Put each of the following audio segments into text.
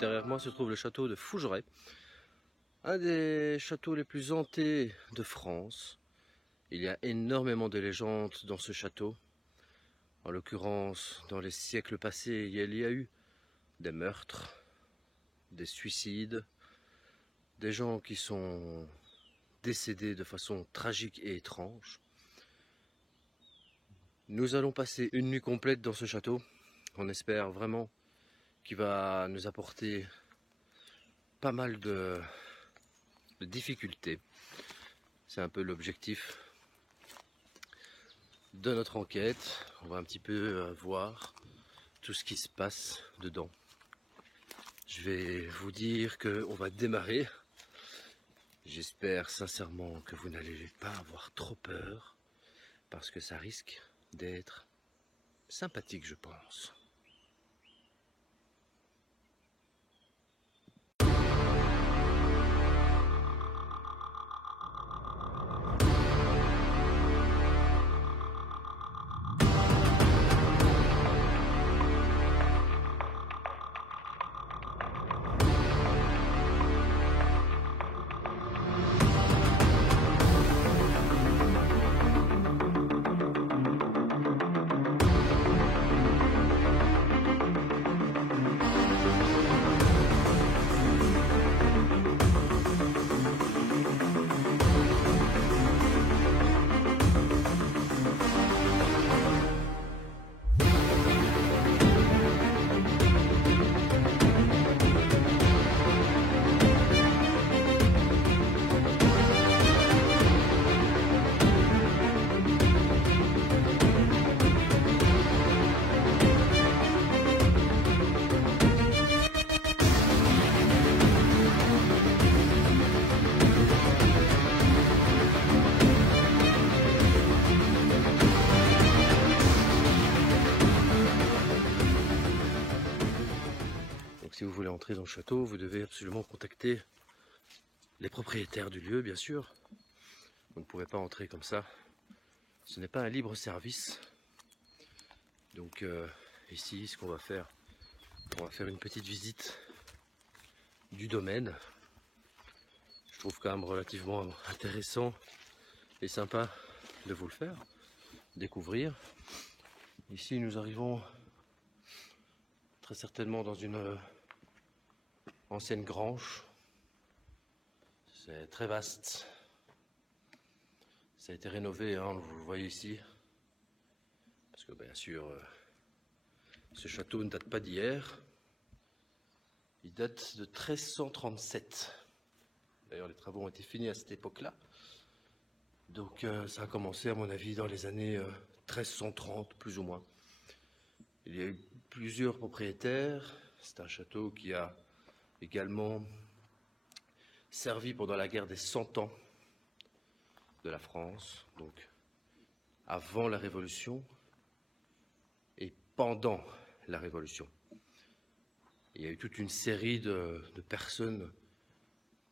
Derrière moi se trouve le château de Fougeray, un des châteaux les plus hantés de France. Il y a énormément de légendes dans ce château. En l'occurrence, dans les siècles passés, il y a eu des meurtres, des suicides, des gens qui sont décédés de façon tragique et étrange. Nous allons passer une nuit complète dans ce château. On espère vraiment qu'il va nous apporter pas mal de difficultés. C'est un peu l'objectif de notre enquête. On va un petit peu voir tout ce qui se passe dedans. Je vais vous dire qu'on va démarrer. J'espère sincèrement que vous n'allez pas avoir trop peur, parce que ça risque d'être sympathique, je pense. Si vous voulez entrer dans le château, vous devez absolument contacter les propriétaires du lieu, bien sûr. Vous ne pouvez pas entrer comme ça. Ce n'est pas un libre service. Donc ici, ce qu'on va faire, on va faire une petite visite du domaine. Je trouve quand même relativement intéressant et sympa de vous le faire découvrir. Ici, nous arrivons très certainement dans une ancienne grange. C'est très vaste. Ça a été rénové, hein, vous le voyez ici. Parce que bien sûr, ce château ne date pas d'hier. Il date de 1337. D'ailleurs, les travaux ont été finis à cette époque-là. Donc ça a commencé, à mon avis, dans les années 1330, plus ou moins. Il y a eu plusieurs propriétaires. C'est un château qui a également servi pendant la guerre des 100 ans de la France, donc avant la Révolution et pendant la Révolution. Il y a eu toute une série de personnes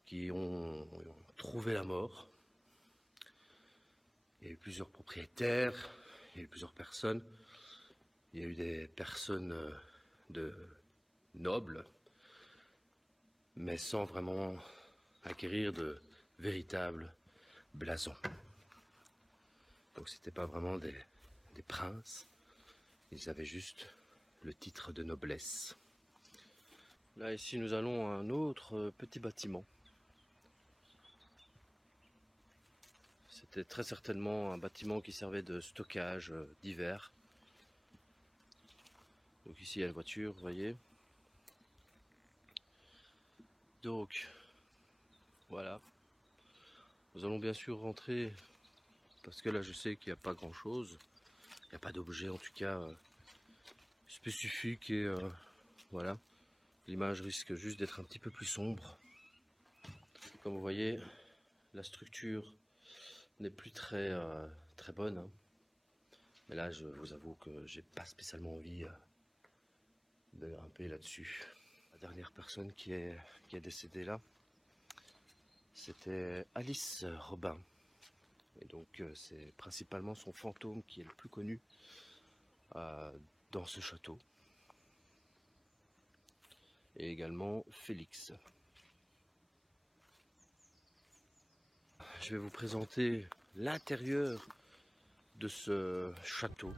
qui ont trouvé la mort. Il y a eu plusieurs propriétaires, il y a eu plusieurs personnes. Il y a eu des personnes nobles, mais sans vraiment acquérir de véritables blasons. Donc c'était pas vraiment des princes, ils avaient juste le titre de noblesse. Là ici nous allons à un autre petit bâtiment. C'était très certainement un bâtiment qui servait de stockage d'hiver. Donc ici il y a une voiture, vous voyez. Donc voilà. Nous allons bien sûr rentrer, parce que là je sais qu'il n'y a pas grand chose. Il n'y a pas d'objet en tout cas spécifique et voilà. L'image risque juste d'être un petit peu plus sombre. Comme vous voyez, la structure n'est plus très bonne. Hein. Mais là, je vous avoue que j'ai pas spécialement envie de grimper là-dessus. La dernière personne qui est décédée là, c'était Alice Robin. Et donc c'est principalement son fantôme qui est le plus connu dans ce château. et également Félix. Je vais vous présenter l'intérieur de ce château.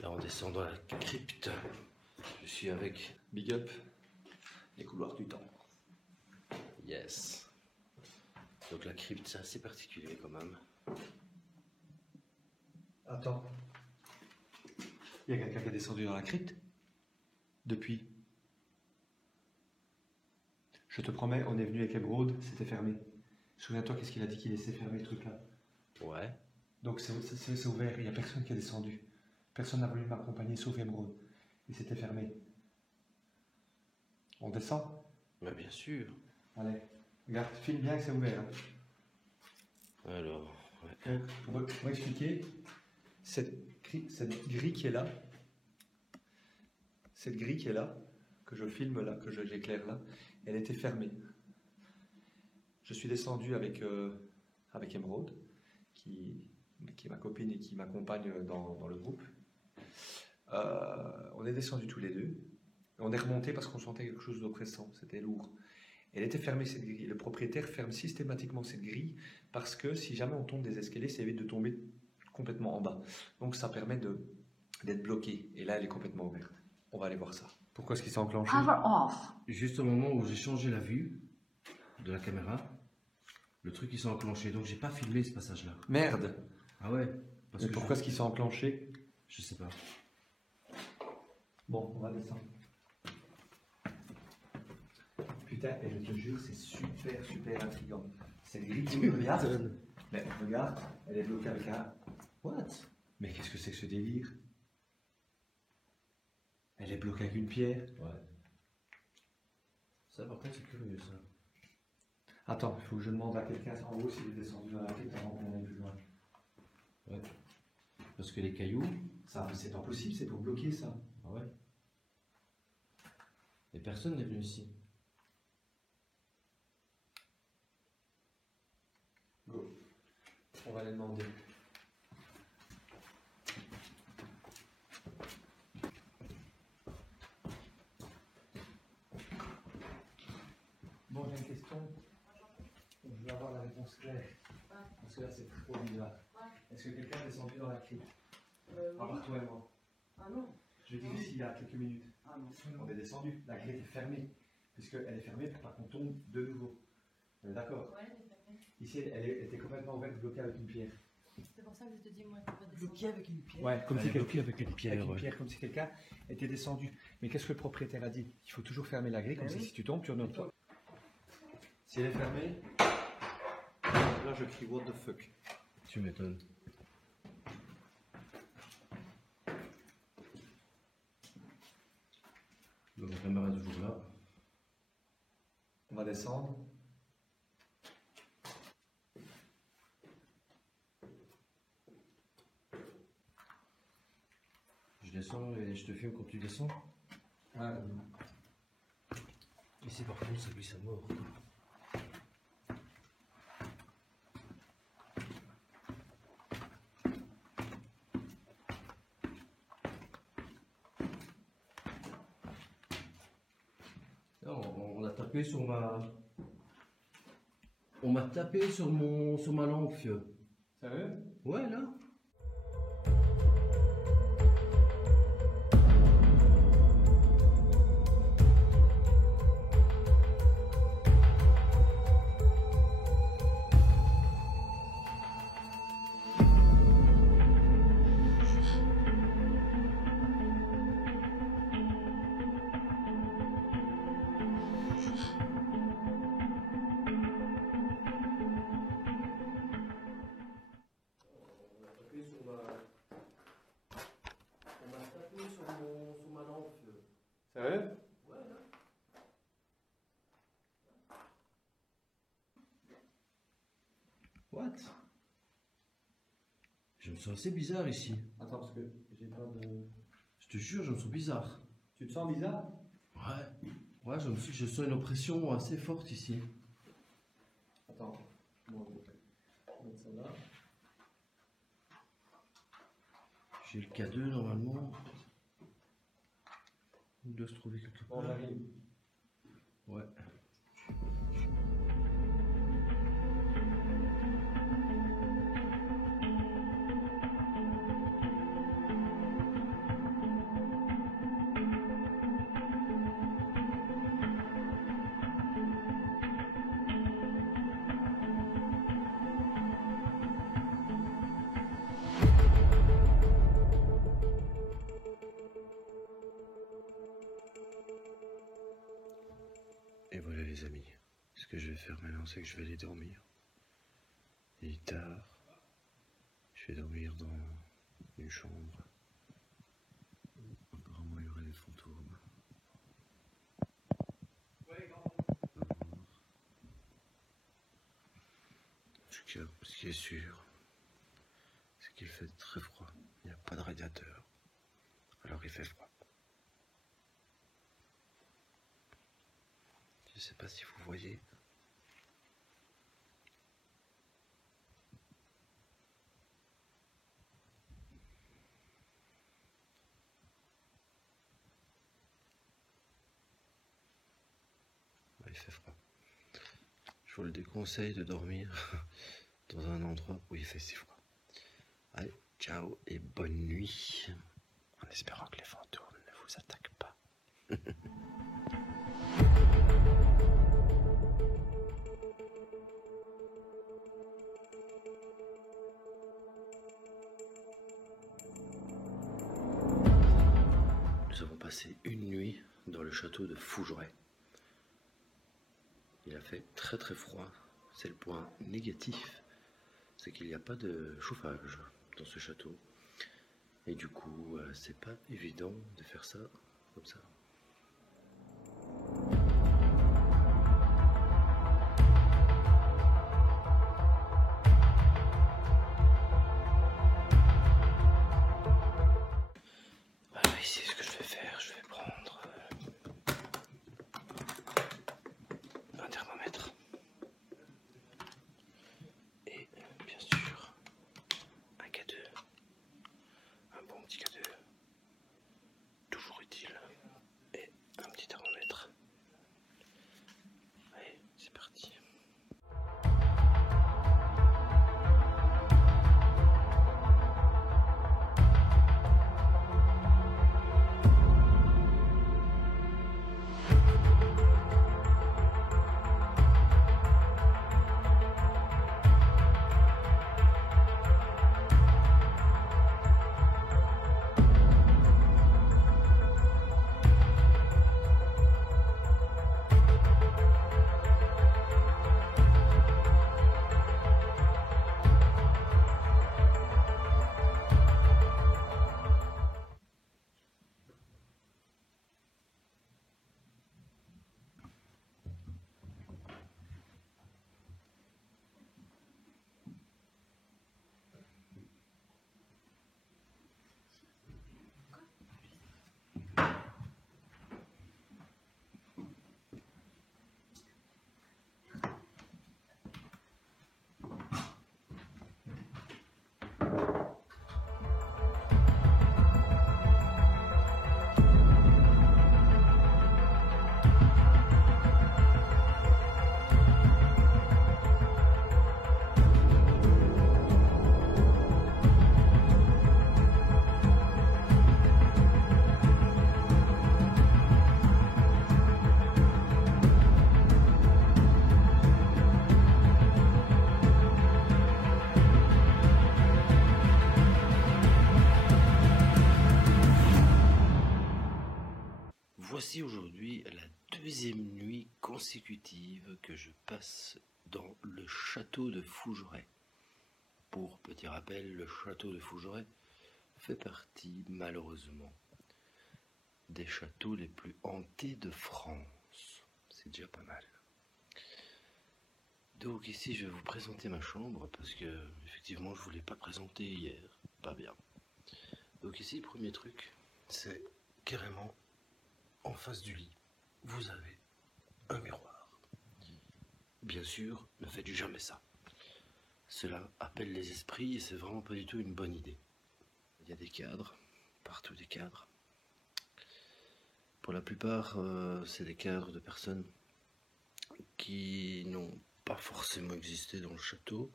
Là, on descend dans la crypte. Je suis avec Big Up, les couloirs du temps. Yes. Donc la crypte, c'est assez particulier quand même. Attends. Il y a quelqu'un qui est descendu dans la crypte? Depuis? Je te promets, on est venu avec Emeraude, c'était fermé. Souviens-toi qu'est-ce qu'il a dit qu'il laissait fermer le truc là? Ouais. Donc c'est ouvert, il n'y a personne qui est descendu. Personne n'a voulu m'accompagner sauf Emeraude. Et c'était fermé. On descend? Bah bien sûr. Allez, regarde, filme bien que c'est ouvert. Hein. Alors, ouais. Pour expliquer, cette grille qui est là, que je filme là, que j'éclaire là, elle était fermée. Je suis descendu avec Emeraude, qui est ma copine et qui m'accompagne dans le groupe. On est descendus tous les deux. On est remonté parce qu'on sentait quelque chose d'oppressant, c'était lourd. Elle était fermée cette grille. Le propriétaire ferme systématiquement cette grille parce que si jamais on tombe des escaliers, ça évite de tomber complètement en bas. Donc ça permet d'être bloqué. Et là, elle est complètement ouverte. On va aller voir ça. Pourquoi est-ce qu'il s'est enclenché? Power off. Juste au moment où j'ai changé la vue de la caméra, le truc il s'est enclenché. Donc j'ai pas filmé ce passage-là. Merde. Ah ouais. Mais pourquoi est-ce qu'il s'est enclenché? Je sais pas. Bon, on va descendre. Putain, et je te jure, c'est super intriguant. C'est le grille, regarde. Mais regarde, elle est bloquée avec un... What? Mais qu'est-ce que c'est que ce délire? Elle est bloquée avec une pierre. Ouais. Ça par contre c'est curieux ça. Attends, il faut que je demande à quelqu'un en haut s'il est descendu dans la crypte avant qu'on aille plus loin. Ouais. Parce que les cailloux... Ça, c'est pas possible, c'est pour bloquer ça. Ah ouais. Et personne n'est venu ici. Go. On va les demander. Bon, j'ai une question. Je veux avoir la réponse claire. Parce que là, c'est trop bizarre. Est-ce que quelqu'un est descendu dans la crypte? À part toi et moi. Ah non. Je dis ici il y a quelques minutes. Ah non. On est descendu. La grille est fermée. Puisqu'elle est fermée pour pas qu'on tombe de nouveau. D'accord? Ouais, elle est fermée. Ici, elle était complètement ouverte, bloquée avec une pierre. C'est pour ça que je te dis, moi, je peux pas descendre. Bloqué avec une pierre. Ouais, comme Elle si est quelqu'un bloquée avec une pierre, avec une ouais. pierre, comme si quelqu'un était descendu. Mais qu'est-ce que le propriétaire a dit? Il faut toujours fermer la grille, comme Ben ça oui. si tu tombes, tu remontes pas. Si elle est fermée, là je crie what the fuck. Tu m'étonnes. Donc la caméra est toujours là. On va descendre. Je descends et je te filme quand tu descends. Ouais. Ici par contre ça glisse à mort. On a tapé sur ma... On m'a tapé sur ma lampe, vieux. Sérieux? Ouais, là. Sérieux? What? Je me sens assez bizarre ici. Attends, parce que j'ai peur de... Je te jure, je me sens bizarre. Tu te sens bizarre? Ouais. Ouais, je sens une oppression assez forte ici. Attends. Bon, on va mettre ça là. J'ai le K2 normalement. Il doit se trouver quelque part. Bon, j'arrive. Ouais. Et voilà les amis, ce que je vais faire maintenant, c'est que je vais aller dormir. Il est tard. Je vais dormir dans une chambre. Apparemment, il y aurait des fantômes. que ce qui est sûr, c'est qu'il fait très froid. Il n'y a pas de radiateur. Alors il fait froid. Je ne sais pas si vous voyez. Il fait froid. Je vous le déconseille de dormir dans un endroit où il fait si froid. Allez, ciao et bonne nuit. En espérant que les fantômes ne vous attaquent pas. Nous avons passé une nuit dans le château de Fougeray. Il a fait très très froid. C'est le point négatif. C'est qu'il n'y a pas de chauffage dans ce château. Et du coup, c'est pas évident de faire ça comme ça. Alors ici, ce que je vais faire, je vais prendre un thermomètre. Et bien sûr, un K2. Un bon petit K2. Toujours utile. Et un petit thermomètre. Allez, c'est parti. Voici aujourd'hui la deuxième nuit consécutive que je passe dans le château de Fougeray. Pour petit rappel, le château de Fougeray fait partie, malheureusement, des châteaux les plus hantés de France. C'est déjà pas mal. Donc ici, je vais vous présenter ma chambre parce que, effectivement, je ne vous l'ai pas présenté hier. Pas bien. Donc ici, premier truc, c'est carrément en face du lit, vous avez un miroir. Bien sûr, ne faites jamais ça. Cela appelle les esprits et c'est vraiment pas du tout une bonne idée. Il y a des cadres, partout des cadres. Pour la plupart, c'est des cadres de personnes qui n'ont pas forcément existé dans le château,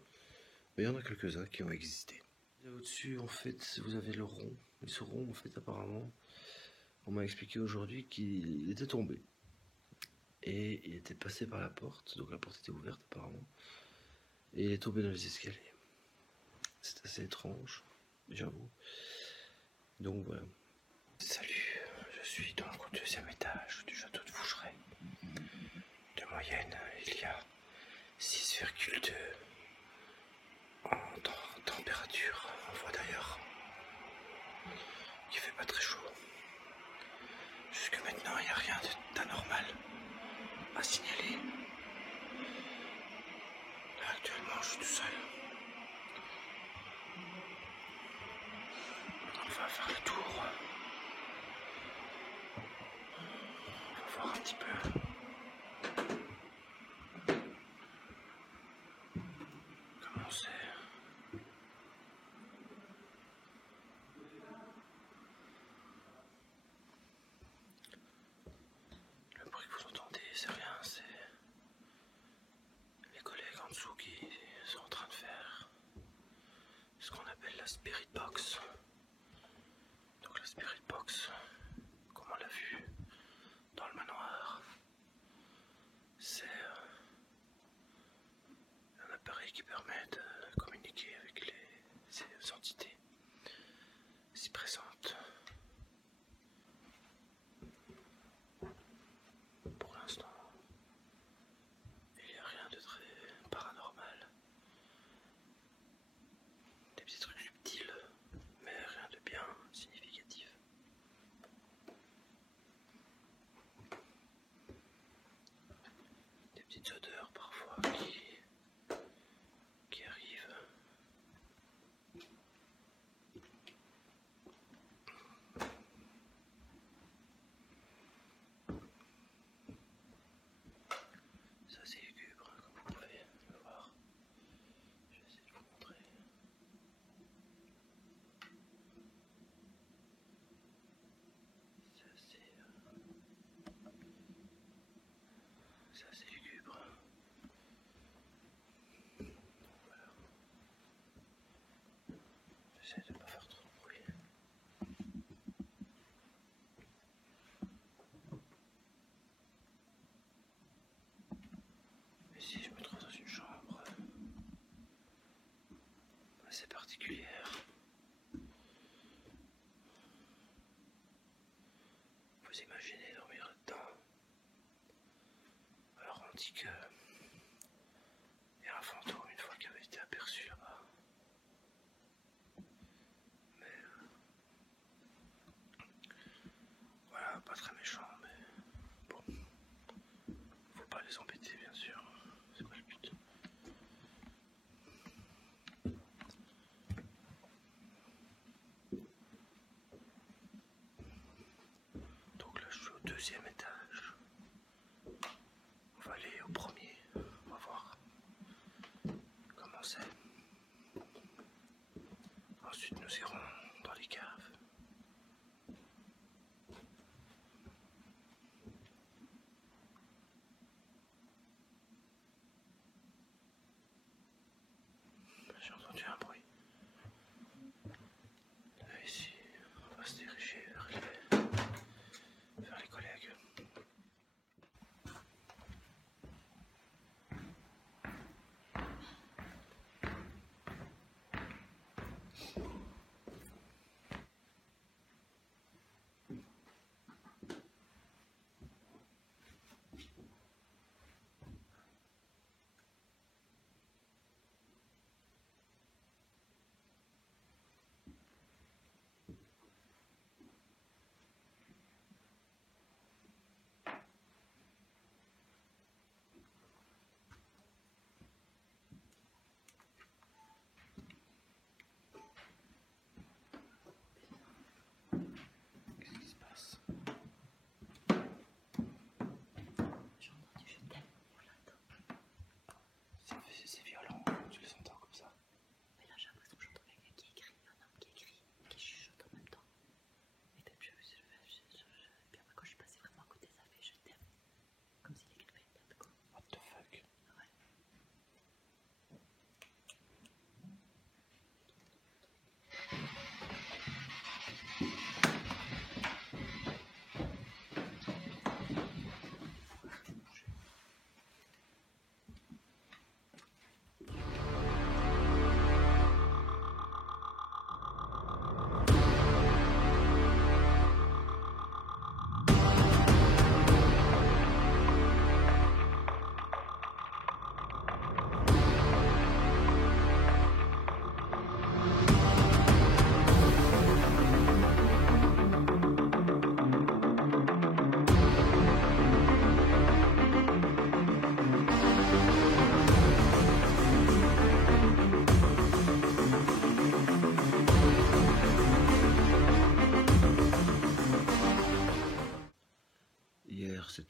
mais il y en a quelques-uns qui ont existé. Au-dessus, en fait, vous avez le rond. Et ce rond, en fait, apparemment, on m'a expliqué aujourd'hui qu'il était tombé. Et il était passé par la porte, donc la porte était ouverte apparemment. Et il est tombé dans les escaliers. C'est assez étrange, j'avoue. Donc voilà. Salut, je suis donc au deuxième étage du château de Fougeray. De moyenne, il y a 6,2 en température. On voit d'ailleurs qu'il fait pas très chaud. Jusque maintenant, il n'y a rien d'anormal à signaler. Là, actuellement, je suis tout seul. faire le tour. On va voir un petit peu. Comment c'est. Le bruit que vous entendez, c'est rien, c'est les collègues en dessous qui sont en train de faire ce qu'on appelle la spirit box. Donc la spirit box, comme on l'a vu dans le manoir, c'est un appareil qui permet de communiquer avec ces entités si présentes. Pour l'instant, il n'y a rien de très paranormal. Des petits trucs subtils, mais rien de bien significatif. Des petites odeurs parfois qui arrivent. Ça c'est lugubre, comme vous pouvez le voir. Je vais essayer de vous montrer. C'est assez lugubre. Voilà. J'essaie de ne pas faire trop de bruit. Ici, je me trouve dans une chambre assez particulière. Vous imaginez dormir là-dedans. Alors on dit que il y a un fantôme une fois qu'il avait été aperçu là-bas. Mais voilà, pas très méchant, mais bon. Faut pas les embêter bien sûr. C'est pas le but. Donc là je suis au 2e étage. On va aller au 1er. On va voir comment c'est. Ensuite nous irons dans les caves. J'ai entendu un bruit. Là ici, on va se diriger vers les collègues.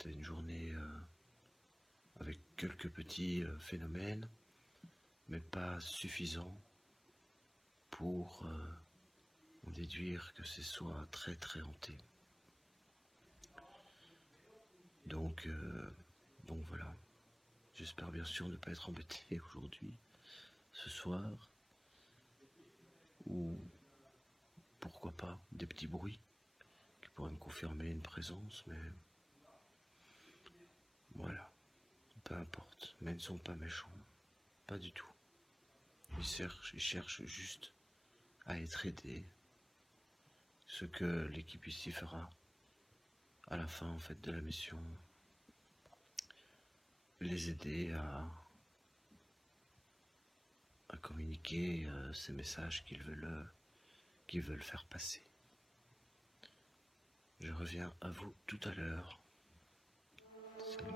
c'était une journée avec quelques petits phénomènes, mais pas suffisants pour en déduire que ce soit très très hanté. Donc voilà, j'espère bien sûr ne pas être embêté aujourd'hui, ce soir, ou pourquoi pas des petits bruits qui pourraient me confirmer une présence, mais voilà, peu importe, mais ils ne sont pas méchants, pas du tout. Ils cherchent juste à être aidés, ce que l'équipe ici fera à la fin en fait de la mission, les aider à communiquer ces messages qu'ils veulent faire passer. Je reviens à vous tout à l'heure. Salut.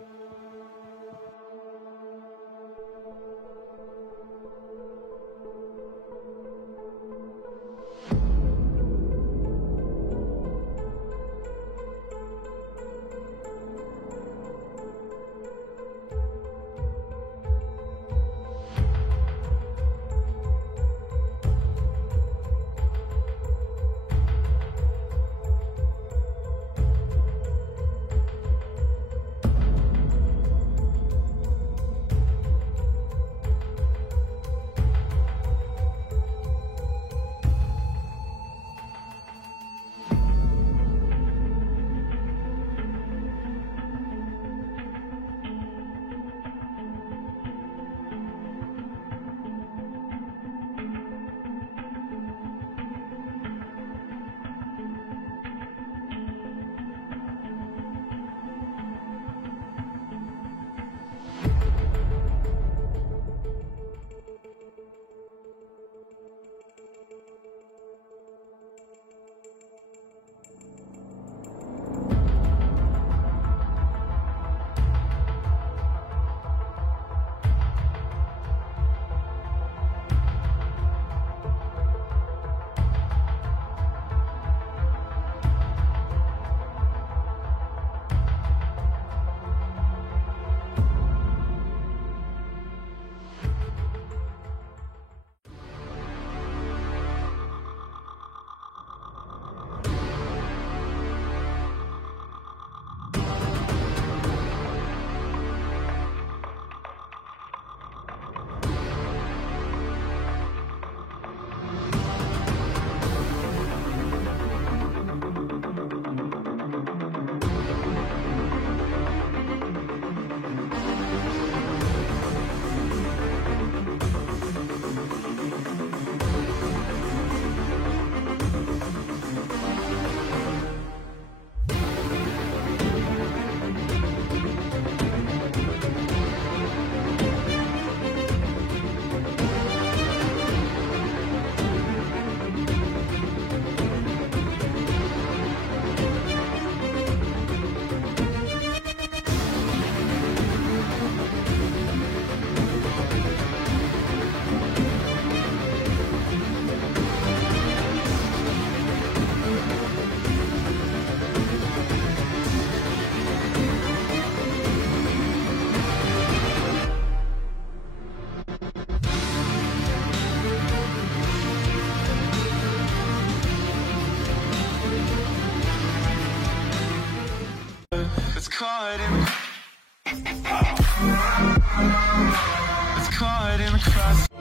It's caught in the cross.